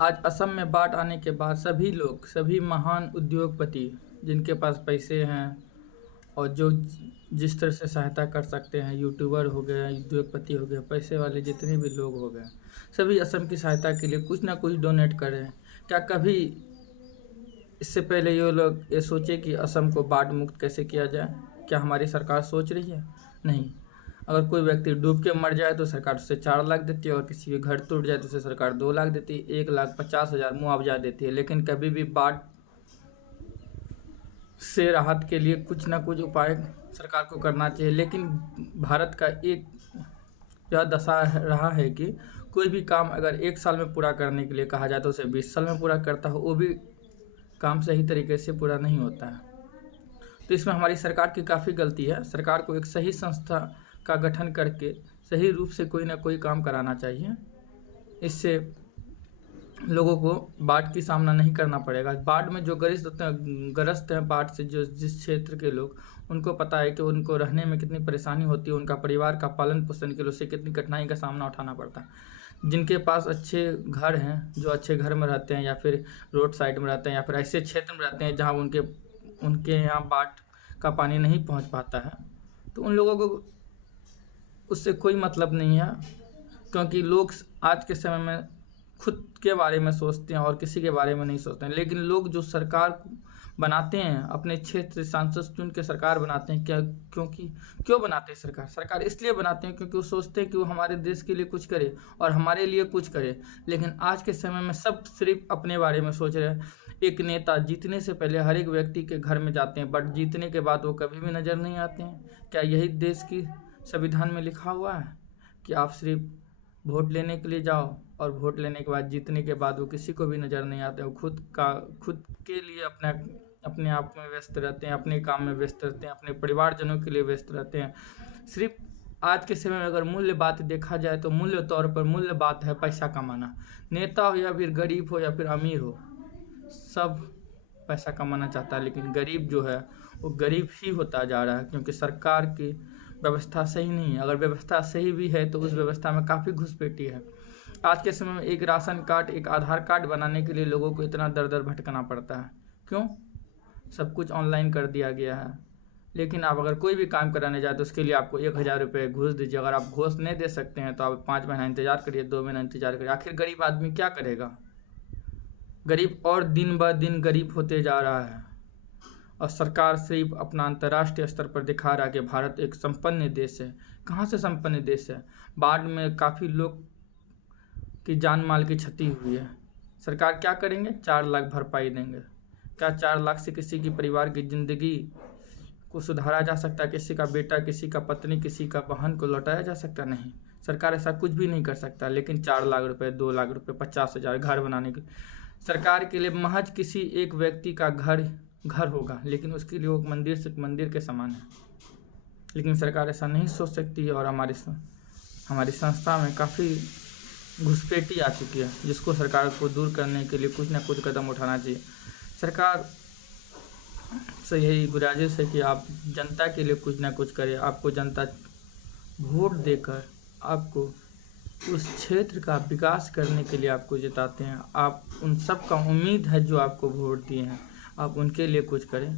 आज असम में बाढ़ आने के बाद सभी लोग, सभी महान उद्योगपति जिनके पास पैसे हैं और जो जिस तरह से सहायता कर सकते हैं, यूट्यूबर हो गए, उद्योगपति हो गए, पैसे वाले जितने भी लोग हो गए, सभी असम की सहायता के लिए कुछ ना कुछ डोनेट करें। क्या कभी इससे पहले ये लोग ये सोचे कि असम को बाढ़ मुक्त कैसे किया जाए? क्या हमारी सरकार सोच रही है? नहीं। अगर कोई व्यक्ति डूब के मर जाए तो सरकार उसे 4 लाख देती है, और किसी के घर टूट जाए तो उसे सरकार 2 लाख देती है, 1,50,000 मुआवजा देती है। लेकिन कभी भी बाढ़ से राहत के लिए कुछ ना कुछ उपाय सरकार को करना चाहिए। लेकिन भारत का एक यह दशा रहा है कि कोई भी काम अगर 1 साल में पूरा करने के लिए कहा जाए तो उसे 20 साल में पूरा करता हो, वो भी काम सही तरीके से पूरा नहीं होता है। तो इसमें हमारी सरकार की काफ़ी गलती है। सरकार को एक सही संस्था का गठन करके सही रूप से कोई ना कोई काम कराना चाहिए। इससे लोगों को बाढ़ की सामना नहीं करना पड़ेगा। बाढ़ में जो ग्रस्त हैं बाढ़ से, जो जिस क्षेत्र के लोग, उनको पता है कि उनको रहने में कितनी परेशानी होती है, उनका परिवार का पालन पोषण के लिए उसे कितनी कठिनाई का सामना उठाना पड़ता है। जिनके पास अच्छे घर हैं, जो अच्छे घर में रहते हैं या फिर रोड साइड में रहते हैं या फिर ऐसे क्षेत्र में रहते हैं जहाँ उनके यहाँ बाढ़ का पानी नहीं पहुँच पाता है, तो उन लोगों को उससे कोई मतलब नहीं है। क्योंकि लोग आज के समय में खुद के बारे में सोचते हैं और किसी के बारे में नहीं सोचते हैं। लेकिन लोग जो सरकार बनाते हैं, अपने क्षेत्र सांसद चुन के सरकार बनाते हैं, क्यों बनाते हैं सरकार इसलिए बनाते हैं क्योंकि वो सोचते हैं कि वो हमारे देश के लिए कुछ करे और हमारे लिए कुछ करे। लेकिन आज के समय में सब सिर्फ अपने बारे में सोच रहे हैं। एक नेता जीतने से पहले हर एक व्यक्ति के घर में जाते हैं, बट जीतने के बाद वो कभी भी नज़र नहीं आते हैं। क्या यही देश की संविधान में लिखा हुआ है कि आप सिर्फ वोट लेने के लिए जाओ और वोट लेने के बाद जीतने के बाद वो किसी को भी नज़र नहीं आते? वो खुद के लिए अपने आप में व्यस्त रहते हैं, अपने काम में व्यस्त रहते हैं, अपने परिवारजनों के लिए व्यस्त रहते हैं। सिर्फ आज के समय में अगर मूल्य बात देखा जाए तो मूल्य तौर पर मूल्य बात है पैसा कमाना। नेता हो या फिर गरीब हो या फिर अमीर हो, सब पैसा कमाना चाहता है। लेकिन गरीब जो है वो गरीब ही होता जा रहा है, क्योंकि सरकार की व्यवस्था सही नहीं है। अगर व्यवस्था सही भी है तो उस व्यवस्था में काफ़ी घुसपैठी है। आज के समय में एक राशन कार्ड, एक आधार कार्ड बनाने के लिए लोगों को इतना दर दर भटकना पड़ता है। क्यों? सब कुछ ऑनलाइन कर दिया गया है। लेकिन आप अगर कोई भी काम कराने जाए तो उसके लिए आपको 1,000 रुपये घूस दीजिए। अगर आप घूस नहीं दे सकते हैं तो आप 5 महीना इंतज़ार करिए, 2 महीना इंतज़ार करिए। आखिर गरीब आदमी क्या करेगा? गरीब और दिन ब दिन गरीब होते जा रहा है। और सरकार सिर्फ अपना अंतर्राष्ट्रीय स्तर पर दिखा रहा है कि भारत एक संपन्न देश है। कहाँ से संपन्न देश है? बाढ़ में काफ़ी लोग की जान माल की क्षति हुई है। सरकार क्या करेंगे? 4 लाख भरपाई देंगे। क्या 4 लाख से किसी की परिवार की ज़िंदगी को सुधारा जा सकता है? किसी का बेटा, किसी का पत्नी, किसी का बहन को लौटाया जा सकता? नहीं। सरकार ऐसा कुछ भी नहीं कर सकता। लेकिन 4 लाख रुपए, 2 लाख रुपए, 50,000 घर बनाने के सरकार के लिए महज किसी एक व्यक्ति का घर होगा, लेकिन उसके लिए वो मंदिर के समान है। लेकिन सरकार ऐसा नहीं सोच सकती है और हमारी संस्था में काफ़ी घुसपैठी आ चुकी है, जिसको सरकार को दूर करने के लिए कुछ ना कुछ कदम उठाना चाहिए। सरकार से यही गुजारिश है कि आप जनता के लिए कुछ ना कुछ करें। आपको जनता वोट देकर आपको उस क्षेत्र का विकास करने के लिए आपको जिताते हैं। आप उन सब का उम्मीद है जो आपको वोट दिए हैं, आप उनके लिए कुछ करें।